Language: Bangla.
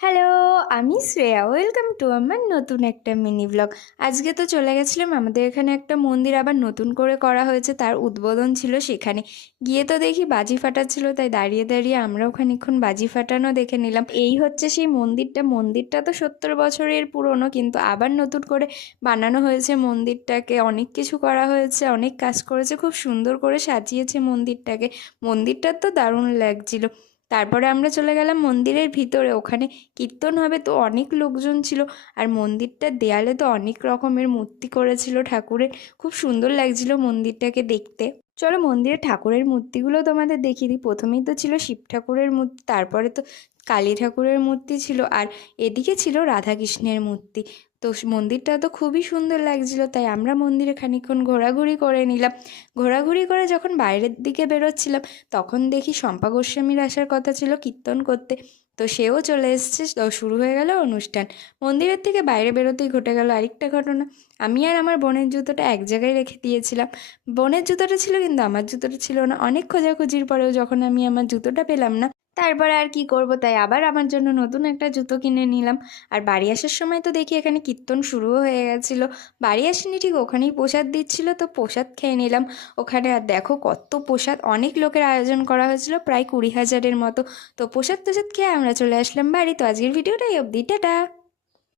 হ্যালো, আমি শ্রেয়া। ওয়েলকাম টু আমার নতুন একটা মিনি ব্লগ। আজকে তো চলে গেছিলাম আমাদের এখানে একটা মন্দির আবার নতুন করে করা হয়েছে, তার উদ্বোধন ছিল। সেখানে গিয়ে তো দেখি বাজি ফাটাচ্ছিল, তাই দাঁড়িয়ে দাঁড়িয়ে আমরাও খানিকক্ষণ বাজি ফাটানো দেখে নিলাম। এই হচ্ছে সেই মন্দিরটা। মন্দিরটা তো 70 বছরের পুরনো, কিন্তু আবার নতুন করে বানানো হয়েছে মন্দিরটাকে। অনেক কিছু করা হয়েছে, অনেক কাজ করেছে, খুব সুন্দর করে সাজিয়েছে মন্দিরটাকে। মন্দিরটা তো দারুণ লাগছিল। তারপরে আমরা চলে গেলাম মন্দিরের ভিতরে। ওখানে কীর্তন হবে, তো অনেক লোকজন ছিল। আর মন্দিরটার দেয়ালে তো অনেক রকমের মূর্তি করেছিল ঠাকুরের। খুব সুন্দর লাগছিল মন্দিরটাকে দেখতে। চলো মন্দিরের ঠাকুরের মূর্তিগুলো তোমাদের দেখিয়ে দিই। প্রথমেই তো ছিল শিব ঠাকুরের মূর্তি, তারপরে তো কালী ঠাকুরের মূর্তি ছিল, আর এদিকে ছিল রাধাকৃষ্ণের মূর্তি। তো মন্দিরটা তো খুবই সুন্দর লাগছিল, তাই আমরা মন্দিরে খানিকক্ষণ ঘোরাঘুরি করে নিলাম। ঘোরাঘুরি করে যখন বাইরের দিকে বেরোচ্ছিলাম, তখন দেখি শম্পা গোস্বামীর আসার কথা ছিল কীর্তন করতে। তো সেও চলে এসছে। তো শুরু হয়ে গেল অনুষ্ঠান। মন্দিরের থেকে বাইরে বেরোতেই ঘটে গেল আরেকটা ঘটনা। আমি আর আমার বোনের জুতোটা এক জায়গায় রেখে দিয়েছিলাম। বোনের জুতোটা ছিল, কিন্তু আমার জুতোটা ছিল না। অনেক খোঁজাখুঁজির পরেও যখন আমি আমার জুতোটা পেলাম না, তারপরে আর কি করব, তাই আবার আমার জন্য নতুন একটা জুতো কিনে নিলাম। আর বাড়ি আসার সময় তো দেখি এখানে কীর্তন শুরুও হয়ে গেছিলো। বাড়ি আসিনি ঠিক, ওখানেই প্রসাদ দিচ্ছিল, তো প্রসাদ খেয়ে নিলাম ওখানে। আর দেখো কত প্রসাদ, অনেক লোকের আয়োজন করা হয়েছিল, প্রায় 20,000-এর মতো। তো প্রসাদ খেয়ে আমরা চলে আসলাম বাড়ি। তো আজকের ভিডিওটা এই অবধি, টাটা।